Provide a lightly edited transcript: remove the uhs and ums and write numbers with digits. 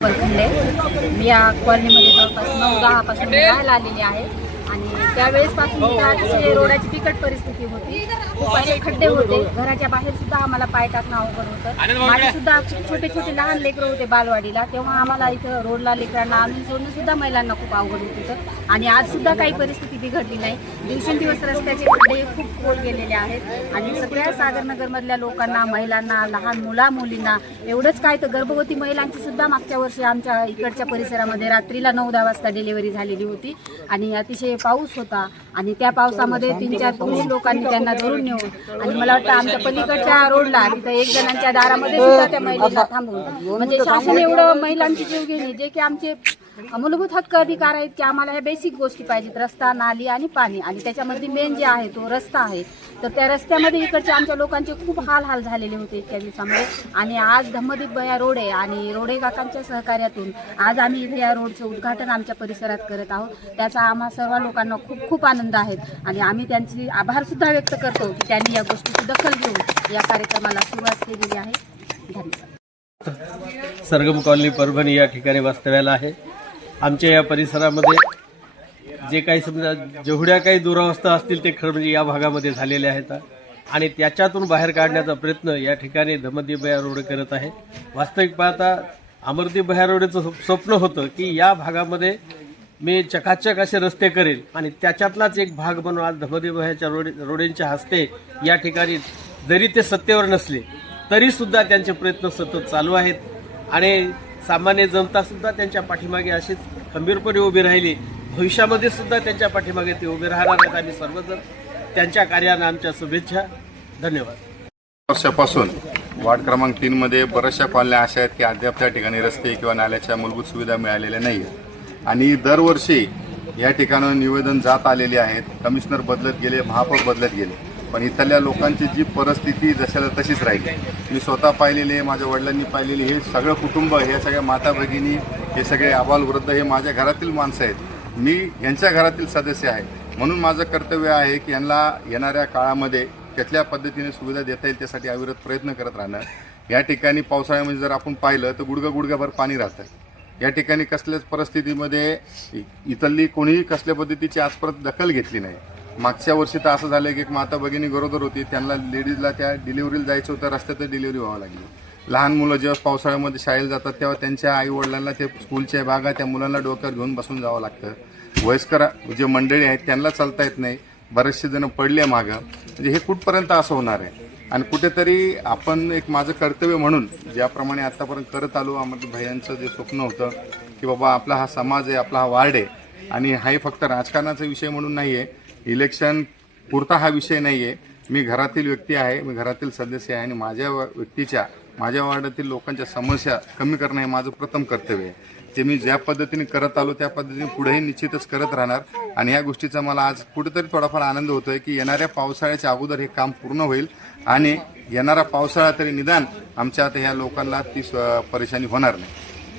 मी या कॉलनीमध्ये जवळपास 9-10 पासून राहायला आलेली आहे आणि त्यावेळेसपासून अतिशय रोडाची बिकट परिस्थिती होती. खूप असे खड्डे होते, घराच्या बाहेर सुद्धा आम्हाला पाय टाकणं अवघड होतं. माझे सुद्धा छोटे छोटे लहान लेकरं होते बालवाडीला, तेव्हा आम्हाला इथं रोडला लेकरांना आणून सोडणं सुद्धा महिलांना खूप अवघड होत होतं. आणि आज सुद्धा काही परिस्थिती बिघडली नाही. दिवसेंदिवस रस्त्याचे खड्डे खूप खोल गेलेले आहेत आणि सगळ्या सागरनगरमधल्या लोकांना, महिलांना, लहान मुलींना, एवढंच काय तर गर्भवती महिलांची सुद्धा मागच्या वर्षी आमच्या इकडच्या परिसरामध्ये रात्रीला 9-10 वाजता डिलिव्हरी झालेली होती आणि अतिशय पाऊस होता आणि त्या पावसामध्ये 3-4 पुरुष लोकांनी त्यांना धरून नेऊन आणि मला वाटतं आमच्या पलीकडच्या रोडला तिथं 1 जणांच्या दारामध्ये सुद्धा त्या महिलेला थांबवून, म्हणजे शासन एवढं महिलांची जीव घेणे, जे की आमचे मूलभूत हक्क अधिकार आहेत की आम्हाला ह्या बेसिक गोष्टी पाहिजेत, रस्ता, नाली आणि पाणी, आणि त्याच्यामध्ये मेन जे आहे तो रस्ता आहे. तर त्या रस्त्यामध्ये इकडच्या आमच्या लोकांचे खूप हाल झालेले होते इतक्या दिवसामध्ये. आणि आज धम्मदीप या रोड आहे आणि रोडे काकांच्या सहकार्यातून आज आम्ही इथे या रोडचं उद्घाटन आमच्या परिसरात करत आहोत. त्याचा आम्हा सर्व लोकांना खूप खूप आनंद आहे आणि आम्ही त्यांची आभार सुद्धा व्यक्त करतो की त्यांनी या गोष्टीची दखल घेऊन या कार्यक्रमाला सुरुवात केलेली आहे. धन्यवाद. सरगम कॉलनी परभणी या ठिकाणी वास्तव्याला आहे. आमच्या या परिसरामध्ये जे काही समजा जेवढ्या काही दुरावस्था असतील ते खरं म्हणजे या भागामध्ये झालेले आहेत आणि त्याच्यातून बाहेर काढण्याचा प्रयत्न या ठिकाणी धम्मदीप रोड करत आहे. वास्तविक पाहता अमरदीप रोडचं स्वप्न होतं की या भागामध्ये मी चकाचक असे रस्ते करेल आणि त्याच्यातलाच एक भाग म्हणून आज धम्मदीप रोडेंच्या हस्ते या ठिकाणी जरी ते सत्तेवर नसले तरी सुद्धा त्यांचे प्रयत्न सतत चालू आहेत आणि सामान्य जनता सुद्धा त्यांच्या पाठीमागे अशीच खंबीरपणे उभी राहिली. भविष्यामध्ये सुद्धा त्यांच्या पाठीमागे ते उभे राहणार आहेत आणि सर्वजण त्यांच्या कार्याने आमच्या शुभेच्छा. धन्यवाद. वर्षापासून वार्ड क्रमांक 3 मध्ये बऱ्याचशा कॉलन्या अशा आहेत की अद्याप त्या ठिकाणी रस्ते किंवा नाल्याच्या मूलभूत सुविधा मिळालेल्या नाही आहेत आणि दरवर्षी या ठिकाणी निवेदन जात आलेली आहेत. कमिशनर बदलत गेले, महापौर बदलत गेले, पण इथल्या लोकांची जी परिस्थिती जशाला तशीच राहिली. मी स्वतः पाहिलेले, माझ्या वडिलांनी पाहिलेले, हे सगळं कुटुंब, हे सगळ्या माता भगिनी, हे सगळे अबालवृद्ध, हे माझ्या घरातील माणसं आहेत. मी यांच्या घरातील सदस्य आहे म्हणून माझं कर्तव्य आहे की यांना येणाऱ्या काळामध्ये कुठल्या पद्धतीने सुविधा देता येईल त्यासाठी अविरत प्रयत्न करत राहणं. या ठिकाणी पावसाळ्यामध्ये जर आपण पाहिलं तर गुडघाभर पाणी राहतं. या ठिकाणी कसल्याच परिस्थितीमध्ये इथली कोणीही कसल्या पद्धतीची आजपर्यंत दखल घेतली नाही. मागच्या वर्षी तर असं झालं की एक माता भगिनी गरोदर होती, त्यांना लेडीजला त्या डिलिव्हरीला जायचं होतं, रस्त्यातच डिलिव्हरी व्हावं लागली. लहान मुलं जेव्हा पावसाळ्यामध्ये शाळेला जातात तेव्हा त्यांच्या आई वडिलांना ते स्कूलच्या भागात त्या मुलांना डोक्यावर घेऊन बसून जावं लागतं. वयस्कर जे मंडळी आहेत त्यांना चालता येत नाही, बरेचसे जण पडले मागं. म्हणजे हे कुठपर्यंत असं होणार आहे आणि कुठेतरी आपण एक माझं कर्तव्य म्हणून ज्याप्रमाणे आतापर्यंत करत आलो, आम्हाला भैयांचं जे स्वप्न होतं की बाबा आपला हा समाज आहे, आपला हा वार्ड आहे आणि हा फक्त राजकारणाचा विषय म्हणून नाही आहे, इलेक्शन पुरता हा विषय नाही आहे. मी घरातील व्यक्ती आहे, मी घरातील सदस्य आहे आणि माझ्या वार्डातील लोकांच्या समस्या कमी करणं हे माझं प्रथम कर्तव्य आहे. ते मी ज्या पद्धतीने करत आलो त्या पद्धतीने पुढेही निश्चितच करत राहणार आणि या गोष्टीचा मला आज कुठेतरी थोडाफार आनंद होतोय की येणाऱ्या पावसाळ्याच्या अगोदर हे काम पूर्ण होईल आणि येणारा पावसाळा तरी निदान आमच्या आता ह्या लोकांना ती परेशानी होणार नाही.